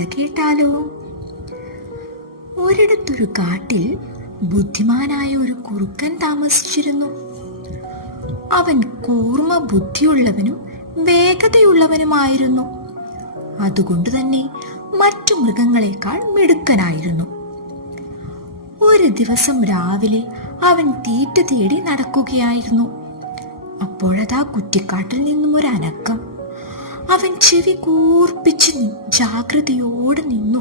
കഥ കേട്ടാലോ? ഒരിടത്തൊരു കാട്ടിൽ ബുദ്ധിമാനായ ഒരു കുറുക്കൻ താമസിച്ചിരുന്നു. അവൻ കൂർമ്മ ബുദ്ധിയുള്ളവനും വേഗതയുള്ളവനുമായിരുന്നു. അതുകൊണ്ട് തന്നെ മറ്റു മൃഗങ്ങളെക്കാൾ മിടുക്കനായിരുന്നു. ഒരു ദിവസം രാവിലെ അവൻ തീറ്റ തേടി നടക്കുകയായിരുന്നു. അപ്പോഴതാ കുറ്റിക്കാട്ടിൽ നിന്നും ഒരു അനക്കം. അവൻ ചെവി കൂർപ്പിച്ച് ജാഗ്രതയോടെ നിന്നു.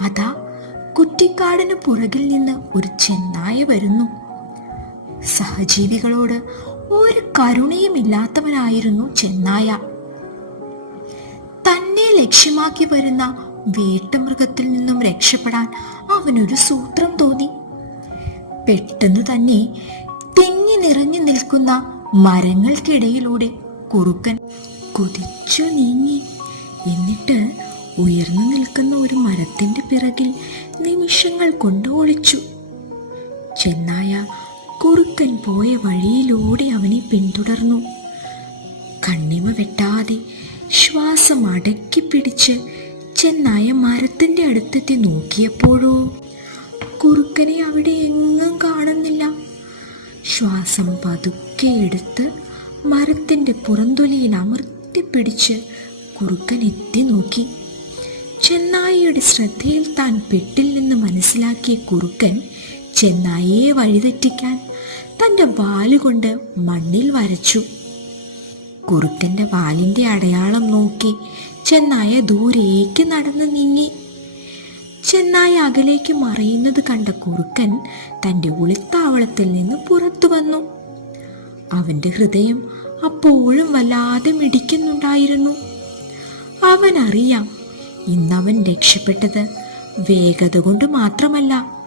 അതാ കുറ്റിക്കാടിന് പുറകിൽ നിന്ന് ഒരു ചെന്നായ വരുന്നു. സഹജീവികളോട് ഒരു കരുണയുമില്ലാത്തവനായിരുന്നു ചെന്നായ. തന്നെ ലക്ഷ്യമാക്കി വരുന്ന വേട്ടമൃഗത്തിൽ നിന്നും രക്ഷപ്പെടാൻ അവനൊരു സൂത്രം തോന്നി. പെട്ടെന്ന് തന്നെ തിങ്ങി നിറഞ്ഞു നിൽക്കുന്ന മരങ്ങൾക്കിടയിലൂടെ കുറുക്കൻ കുതിച്ചു നീങ്ങി. എന്നിട്ട് ഉയർന്നു നിൽക്കുന്ന ഒരു മരത്തിന്റെ പിറകിൽ നിമിഷങ്ങൾ കൊണ്ട് ഒളിച്ചു. ചെന്നായ കുറുക്കൻ പോയ വഴിയിലൂടെ അവനെ പിന്തുടർന്നു. കണ്ണിമ വെട്ടാതെ ശ്വാസം അടക്കി പിടിച്ച് ചെന്നായ മരത്തിന്റെ അടുത്തെത്തി നോക്കിയപ്പോഴോ കുറുക്കനെ അവിടെ എങ്ങും കാണുന്നില്ല. ശ്വാസം പതുക്കെ എടുത്ത് മരത്തിന്റെ പുറന്തൊലിയിൽ അമർത്തിപ്പിടിച്ച് കുറുക്കൻ എത്തി നോക്കി. ചെന്നായിയുടെ ശ്രദ്ധയിൽ താൻ പെട്ടില്ലെന്ന് മനസ്സിലാക്കിയ കുറുക്കൻ ചെന്നായിയെ വഴിതെറ്റിക്കാൻ തന്റെ വാലുകൊണ്ട് മണ്ണിൽ വരച്ചു. കുറുക്കന്റെ വാലിന്റെ അടയാളം നോക്കി ചെന്നായ ദൂരേക്ക് നടന്നു നീങ്ങി. ചെന്നായ അകലേക്ക് മറയുന്നത് കണ്ട കുറുക്കൻ തന്റെ ഒളിത്താവളത്തിൽ നിന്ന് പുറത്തു വന്നു. അവന്റെ ഹൃദയം അപ്പോഴും വല്ലാതെ മിടിക്കുന്നുണ്ടായിരുന്നു. അവൻ അറിയാം, ഇന്നവൻ രക്ഷപ്പെട്ടത് വേഗത കൊണ്ട് മാത്രമല്ല,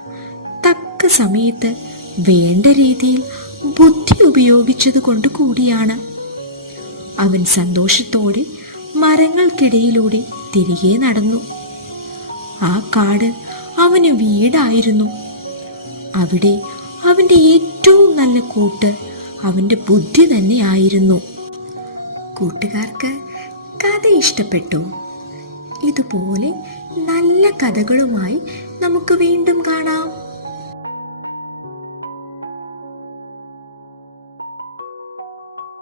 തക്ക സമയത്ത് വേണ്ട രീതിയിൽ ബുദ്ധി ഉപയോഗിച്ചത് കൊണ്ട് കൂടിയാണ്. അവൻ സന്തോഷത്തോടെ മരങ്ങൾക്കിടയിലൂടെ തിരികെ നടന്നു. ആ കാട് അവന് വീടായിരുന്നു. അവിടെ അവന്റെ ഏറ്റവും നല്ല കൂട്ട് അവന്റെ ബുദ്ധി തന്നെയായിരുന്നു. കൂട്ടുകാർക്ക് കഥ ഇഷ്ടപ്പെട്ടു? ഇതുപോലെ നല്ല കഥകളുമായി നമുക്ക് വീണ്ടും കാണാം.